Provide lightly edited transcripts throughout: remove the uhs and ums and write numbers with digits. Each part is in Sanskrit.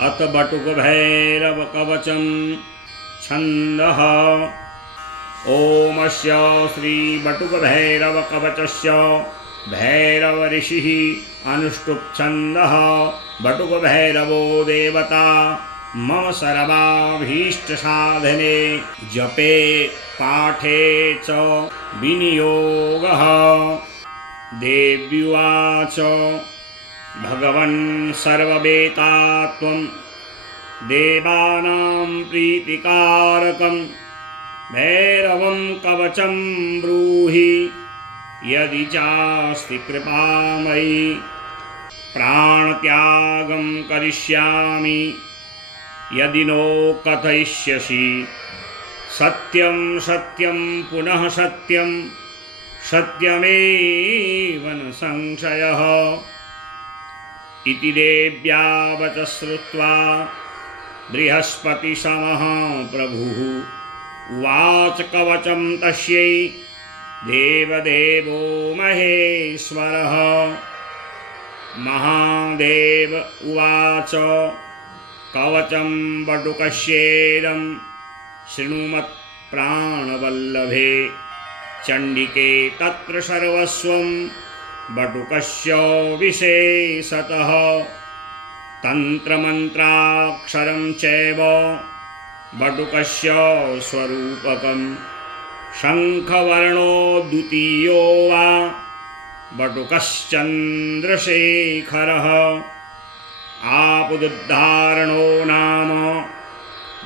अथ बटुकभैरवकवचं छन्दः। ओमस्य श्रीबटुकभैरवकवचस्य भैरवऋषिः अनुष्टुप् छन्दः। बटुकभैरवो देवता मम सर्वाभीष्टसाधने, जपे पाठे च विनियोगः। देव्युवाच भगवन् सर्ववेता त्वं देवानां प्रीतिकारकं, भैरवं कवचं ब्रूहि यदि चास्ति कृपामयि। प्राणत्यागं करिष्यामि यदि नो कथयिष्यसि, सत्यं सत्यं पुनः सत्यं, सत्यमेव न संशयः। इति देव्या वच श्रुत्वा बृहस्पतिसमः प्रभुः उवाच कवचं तस्यै देवदेवो महेश्वरः। महादेव उवाच कवचं बटुकस्येदं शृणुमत्प्राणवल्लभे, चण्डिके तत्र सर्वस्वं बटुकस्य विशेषतः। तन्त्रमन्त्राक्षरं चैव बटुकस्य स्वरूपकं, शङ्खवर्णो द्वितीयो वा बटुकश्चन्द्रशेखरः। आपदुद्धारणो नाम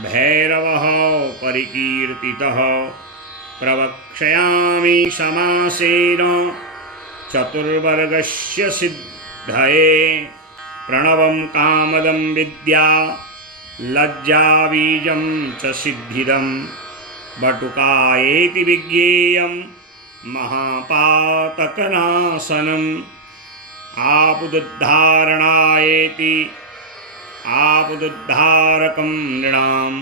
भैरवः परिकीर्तितः, प्रवक्ष्यामि समासेन चतुर्वर्गस्य सिद्धये। प्रणवं कामदं विद्या लज्जाबीजं च सिद्धिदं, बटुकायेति विज्ञेयं महापातकनाशनम्। आपदुद्धारणायेति आपदुद्धारकं नृणां,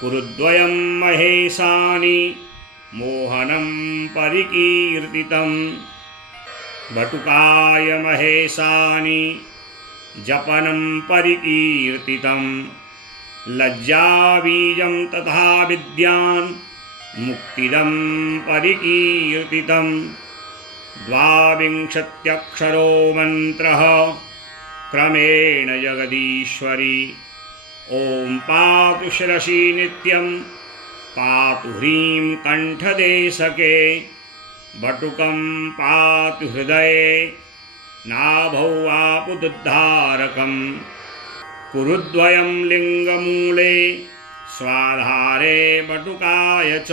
कुरुद्वयं महेशानि मोहनं परिकीर्तितं। बटुकाय महेशानि जपनं परिकीर्तितं, लज्जाबीजं तथा विद्यान् मुक्तिदं परिकीर्तितं। द्वाविंशत्यक्षरो मन्त्रः क्रमेण जगदीश्वरी। ॐ पातु शिरसि नित्यं पातु ह्रीं कण्ठदेशके, बटुकं पातु हृदये नाभौ आपदुद्धारकं। कुरुद्वयं लिङ्गमूले स्वाधारे बटुकाय च,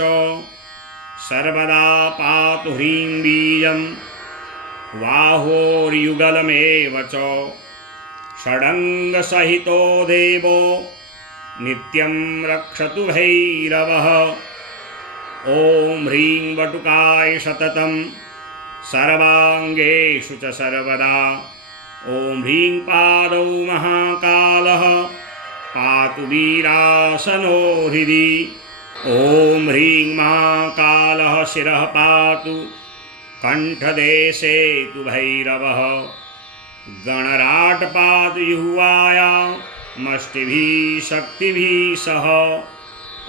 सर्वदा पातु ह्रीं बीजं बाहोर्युगलमेव च। षडङ्गसहितो देवो नित्यं रक्षतु भैरवः। ॐ ह्रीं बटुकाय सततं सर्वाङ्गेषु च सर्वदा। ॐ ह्रीं पादौ महाकालः पातु वीरासनो हृदि। ॐ ह्रीं महाकालः शिरः पातु, कण्ठदेशे तु भैरवः। गणराट् पातु जिह्वायां मष्टिभिः शक्तिभिः सह।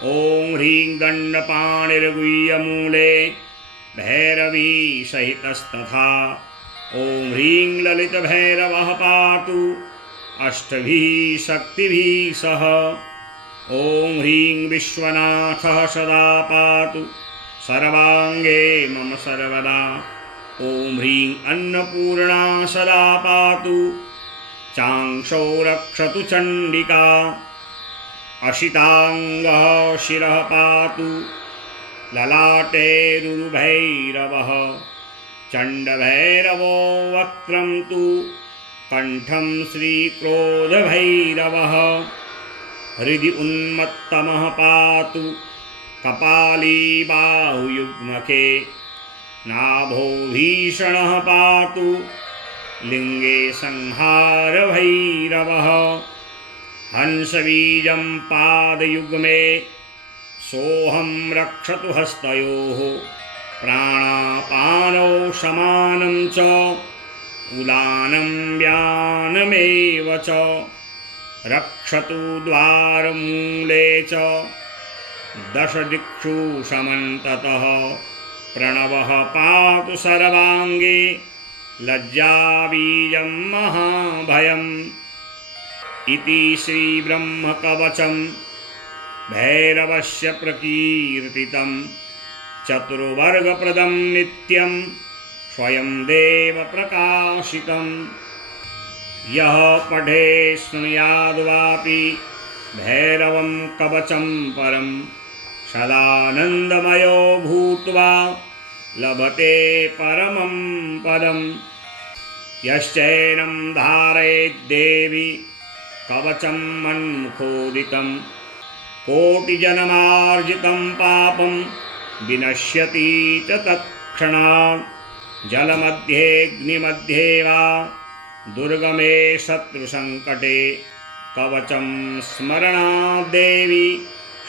ॐ ह्रीं दण्डपाणिर्गुह्यमूले भैरवी सहितस्तथा। ॐ ह्रीं ललितभैरवः पातु अष्टभिः शक्तिभिः सह। ॐ ह्रीं विश्वनाथः सदा पातु सर्वाङ्गे मम सर्वदा। ॐ ह्रीं अन्नपूर्णा सदा पातु चाङ्क्षौ रक्षतु चण्डिका। अशिताङ्गः शिरः पातु ललाटेरुर्भैरवः। चण्डभैरवो वक्त्रं तु कण्ठं श्रीक्रोधभैरवः। हृदि उन्मत्तमः पातु कपाली बाहुयुग्मके, नाभो भीषणः पातु लिङ्गे संहारभैरवः। हंसबीजं पादयुग्मे सोऽहं रक्षतु हस्तयोः। प्राणापानौ समानं च उदानं व्यानमेव च। रक्षतु द्वारमूले च दशदिक्षु समन्ततः प्रणवः पातु सर्वाङ्गे लज्जाबीजं महाभयम् इति श्रीब्रह्मकवचं भैरवस्य प्रकीर्तितं चतुर्वर्गप्रदं नित्यं स्वयं देवप्रकाशितं यः पठे शृणुयाद्वापि भैरवं कवचं परं सदानन्दमयो भूत्वा लभते परमं पदम् यश्चैनं धारयेद्देवी कवचं मन्मुखोदितं कोटिजन्मार्जितं पापं विनश्यति च तत्क्षणात् जलमध्येऽग्निमध्ये वा दुर्गमे शत्रुसङ्कटे कवचं स्मरणात् देवी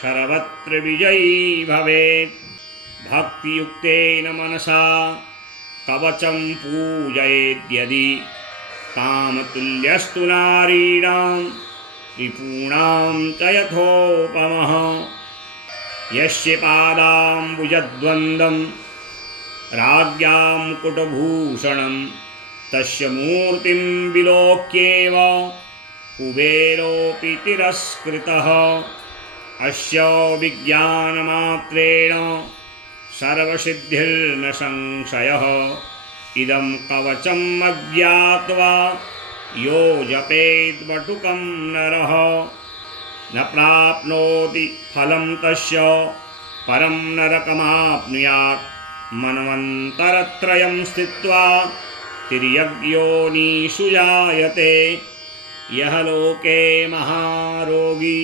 सर्वत्र विजयी भवेत् भक्तियुक्तेन मनसा कवचं पूजयेद्यदि कामतुल्यस्तु नारीणां रिपूणां च यथोपमः यस्य पादाम्बुजद्वन्द्वं राज्ञां कुटभूषणं तस्य मूर्तिं विलोक्येव कुबेरोऽपि तिरस्कृतः अस्य विज्ञानमात्रेण सर्वसिद्धिर्न संशयः इदं कवचम् अज्ञात्वा यो जपेत् वटुकं नरः न प्राप्नोति फलं तस्य परं नरकमाप्नुयात् मन्वन्तरत्रयं स्थित्वा तिर्यग्योनिषु जायते यः लोके महारोगी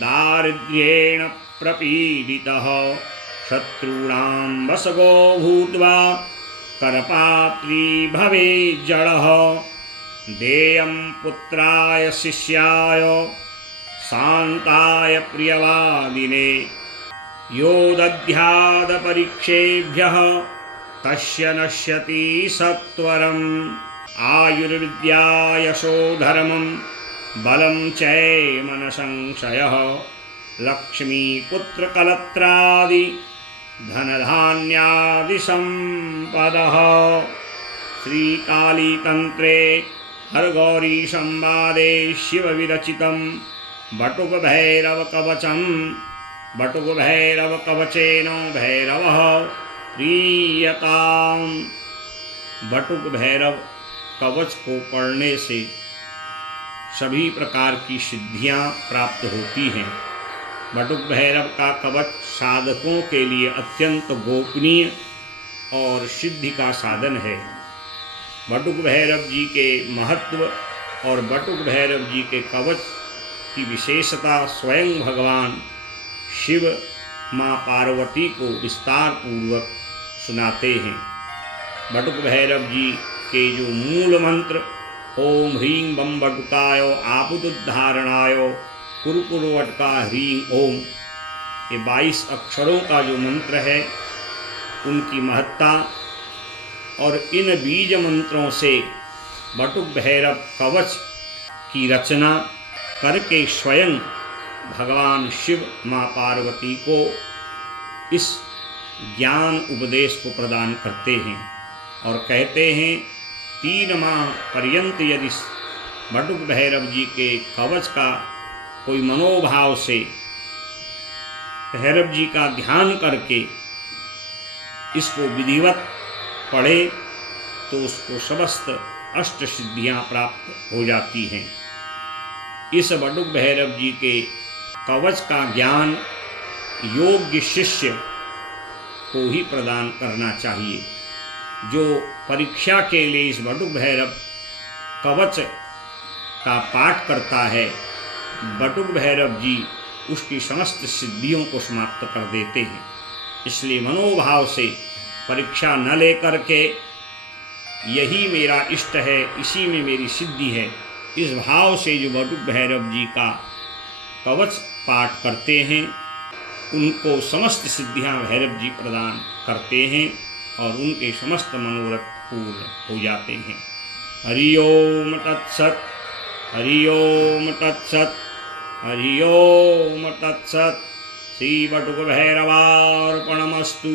दारिद्र्येण प्रपीडितः शत्रूणां वशगो भूत्वा करपात्री भवेज्जडः देयं पुत्राय शिष्याय शान्ताय प्रियवादिने यो दद्यादपरीक्षेभ्यः तस्य नश्यति सत्वरम् आयुर्विद्या यशो धर्मं बलं चैमनसंशयः लक्ष्मीपुत्रकलत्रादि धनधान्यादिसम्पदः श्रीकालीतन्त्रे हरगौरीसंवादे शिवविरचितं बटुकभैरवकवचं बटुकभैरवकवचेन भैरवः प्रीयताम्। बटुक भैरव कवच को पढ़ने से सभी प्रकार की सिद्धियां प्राप्त होती हैं। बटुक भैरव का कवच साधकों के लिए अत्यंत गोपनीय और सिद्धि का साधन है। बटुक भैरव जी के महत्व और बटुक भैरव जी के कवच की विशेषता स्वयं भगवान शिव माँ पार्वती को विस्तार पूर्वक सुनाते हैं। बटुक भैरव जी के जो मूल मंत्र ओम ह्रीं बम बटुकाय आपदुद्धारणाय कुरुकुरुवटका ह्रीं ओम, ये 22 अक्षरों का जो मंत्र है उनकी महत्ता और इन बीज मंत्रों से बटुक भैरव कवच की रचना करके स्वयं भगवान शिव माँ पार्वती को इस ज्ञान उपदेश को प्रदान करते हैं और कहते हैं 3 माह पर्यंत यदि बटुक भैरव जी के कवच का कोई मनोभाव से भैरव जी का ध्यान करके इसको विधिवत पढ़े तो उसको समस्त अष्ट सिद्धियां प्राप्त हो जाती हैं। इस बटुक भैरव जी के कवच का ज्ञान योग्य शिष्य को ही प्रदान करना चाहिए। जो परीक्षा के लिए इस बटुक भैरव कवच का पाठ करता है, बटुक भैरव जी उसकी समस्त सिद्धियों को समाप्त कर देते हैं। इसलिए मनोभाव से परीक्षा न लेकर के यही मेरा इष्ट है, इसी में मेरी सिद्धि है, इस भाव से जो बटुक भैरव जी का कवच पाठ करते हैं उनको समस्त सिद्धियां भैरव जी प्रदान करते हैं और उनके समस्त मनोरथ पूर्ण हो जाते हैं। हरि ओम तत्सत। हरि ओम तत्सत। हरि ओम तत्सत। श्री बटुक भैरवार्पणमस्तु।